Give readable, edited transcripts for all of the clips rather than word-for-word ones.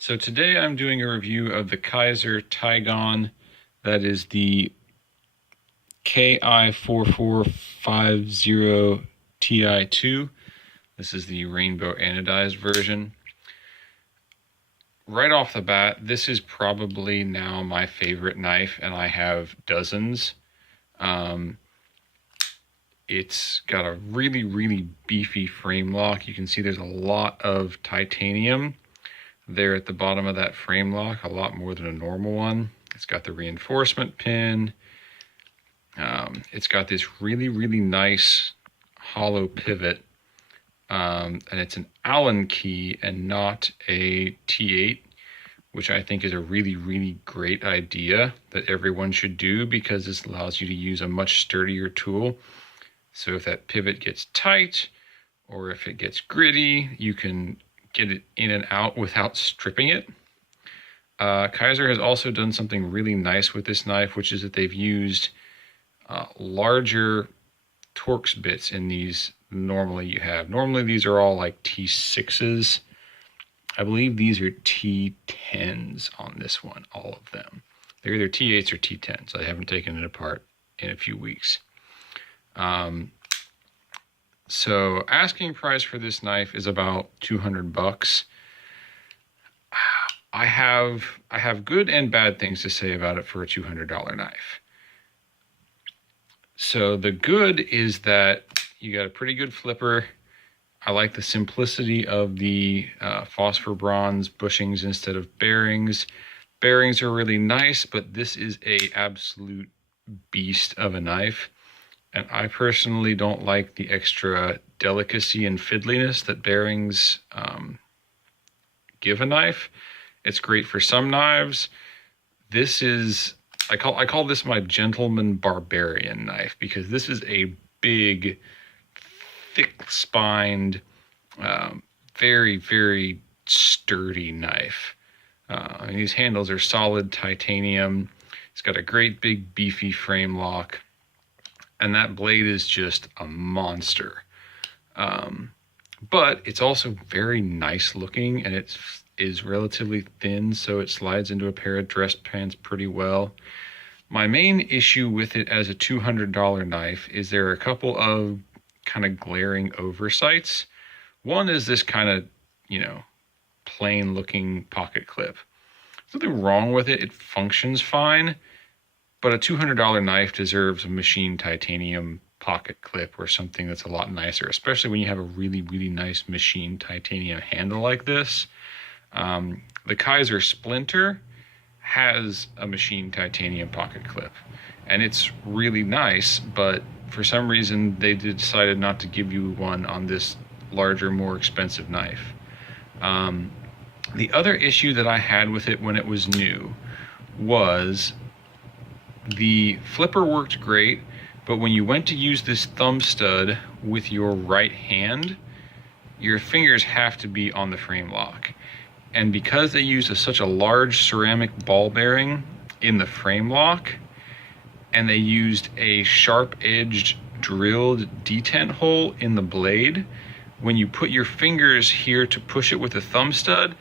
So today I'm doing a review of the Kizer Tigon. That is the Ki4450Ti2. This is the rainbow anodized version. Right off the bat, this is probably now my favorite knife, and I have dozens. It's got a really beefy frame lock. You can see there's a lot of titanium there at the bottom of that frame lock, a lot more than a normal one. It's got the reinforcement pin. It's got this really nice hollow pivot, and it's an Allen key and not a T8, which I think is a really great idea that everyone should do, because this allows you to use a much sturdier tool. So if that pivot gets tight or if it gets gritty, you can get it in and out without stripping it. Kizer has also done something really nice with this knife, which is that they've used larger Torx bits in these. Normally these are all like T6s. I believe these are T10s on this one, all of them. They're either T8s or T10s. I haven't taken it apart in a few weeks. So asking price for this knife is about 200 bucks. I have good and bad things to say about it for a $200 knife. So the good is that you got a pretty good flipper. I like the simplicity of the phosphor bronze bushings instead of bearings. Bearings are really nice, but this is a absolute beast of a knife. And I personally don't like the extra delicacy and fiddliness that bearings give a knife. It's great for some knives. This is, I call this my gentleman barbarian knife, because this is a big, thick-spined, very sturdy knife. These handles are solid titanium. It's got a great big beefy frame lock. And that blade is just a monster. But it's also very nice looking, and it is relatively thin, so it slides into a pair of dress pants pretty well. My main issue with it as a $200 knife is there are a couple of kind of glaring oversights. One is this kind of, plain looking pocket clip. There's nothing wrong with it. It functions fine. But a $200 knife deserves a machined titanium pocket clip or something that's a lot nicer, especially when you have a really nice machined titanium handle like this. The Kizer Splinter has a machined titanium pocket clip, and it's really nice, but for some reason they decided not to give you one on this larger, more expensive knife. The other issue that I had with it when it was new was the flipper worked great, but when you went to use this thumb stud with your right hand, your fingers have to be on the frame lock. And because they used such a large ceramic ball bearing in the frame lock, and they used a sharp-edged drilled detent hole in the blade, when you put your fingers here to push it with a thumb stud,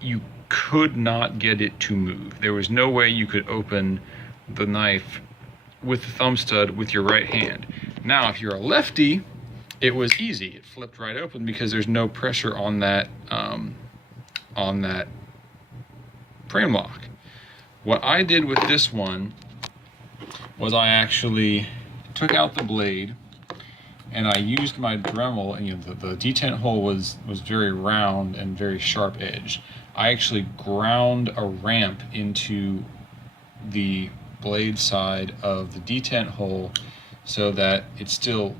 you could not get it to move. There was no way you could open the knife with the thumb stud with your right hand. Now, if you're a lefty, it was easy. It flipped right open because there's no pressure on that frame lock. What I did with this one was I actually took out the blade and I used my Dremel, and the detent hole was very round and very sharp edged. I actually ground a ramp into the blade side of the detent hole so that it still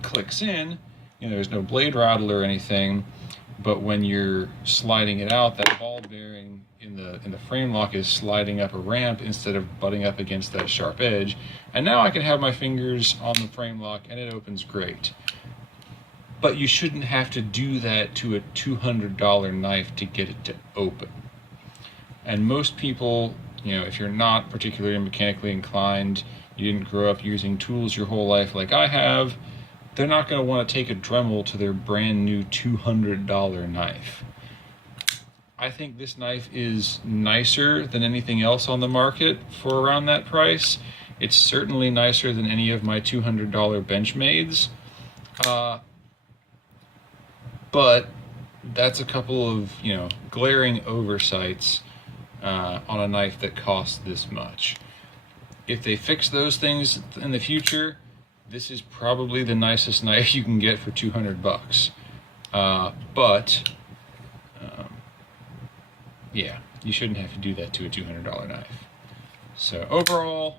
clicks in. There's no blade rattle or anything, but when you're sliding it out, that ball bearing in the frame lock is sliding up a ramp instead of butting up against that sharp edge. And now I can have my fingers on the frame lock and it opens great. But you shouldn't have to do that to a $200 knife to get it to open. And most people, if you're not particularly mechanically inclined, you didn't grow up using tools your whole life like I have, they're not going to want to take a Dremel to their brand new $200 knife. I think this knife is nicer than anything else on the market for around that price. It's certainly nicer than any of my $200 Benchmades. But that's a couple of, glaring oversights on a knife that costs this much. If they fix those things in the future, this is probably the nicest knife you can get for 200 bucks. Yeah, you shouldn't have to do that to a $200 knife. So overall,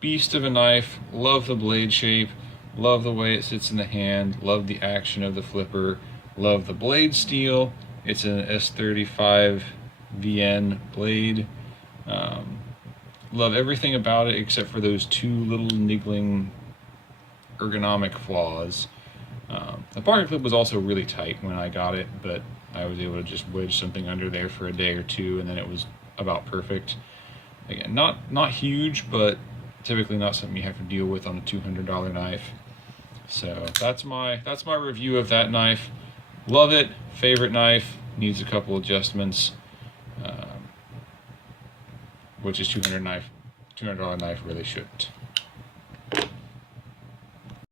beast of a knife. Love the blade shape, love the way it sits in the hand, love the action of the flipper, love the blade steel. It's an S35 VN blade. Love everything about it except for those two little niggling ergonomic flaws. The pocket clip was also really tight when I got it, but I was able to just wedge something under there for a day or two, and then it was about perfect. Again, not huge, but typically not something you have to deal with on a $200 knife. So that's my review of that knife. Love it. Favorite knife. Needs a couple adjustments, which is $200 knife really shouldn't.